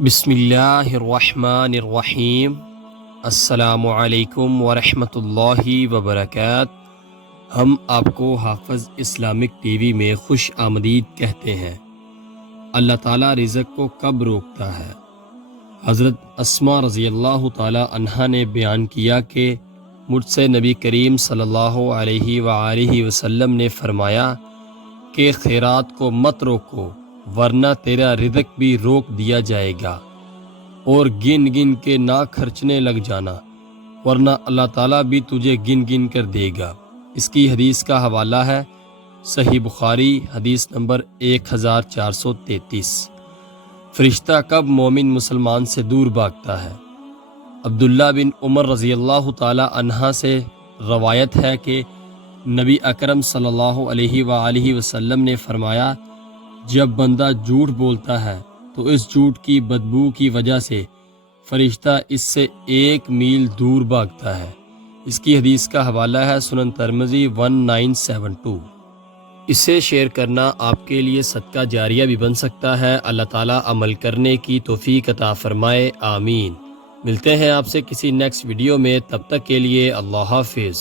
بسم اللہ الرحمن الرحیم۔ السلام علیکم ورحمۃ اللہ وبرکاتہ۔ ہم آپ کو حافظ اسلامک ٹی وی میں خوش آمدید کہتے ہیں۔ اللہ تعالیٰ رزق کو کب روکتا ہے؟ حضرت اسماء رضی اللہ تعالیٰ عنہا نے بیان کیا کہ مجھ سے نبی کریم صلی اللہ علیہ وآلہ وسلم نے فرمایا کہ خیرات کو مت روکو ورنہ تیرا رزق بھی روک دیا جائے گا، اور گن گن کے نہ خرچنے لگ جانا ورنہ اللہ تعالیٰ بھی تجھے گن گن کر دے گا۔ اس کی حدیث کا حوالہ ہے صحیح بخاری حدیث نمبر 1433۔ فرشتہ کب مومن مسلمان سے دور بھاگتا ہے؟ عبداللہ بن عمر رضی اللہ تعالی عنہ سے روایت ہے کہ نبی اکرم صلی اللہ علیہ وآلہ وسلم نے فرمایا، جب بندہ جھوٹ بولتا ہے تو اس جھوٹ کی بدبو کی وجہ سے فرشتہ اس سے 1 میل دور بھاگتا ہے۔ اس کی حدیث کا حوالہ ہے سنن ترمذی 1972۔ اسے شیئر کرنا آپ کے لیے صدقہ جاریہ بھی بن سکتا ہے۔ اللہ تعالیٰ عمل کرنے کی توفیق عطا فرمائے، آمین۔ ملتے ہیں آپ سے کسی نیکسٹ ویڈیو میں، تب تک کے لیے اللہ حافظ۔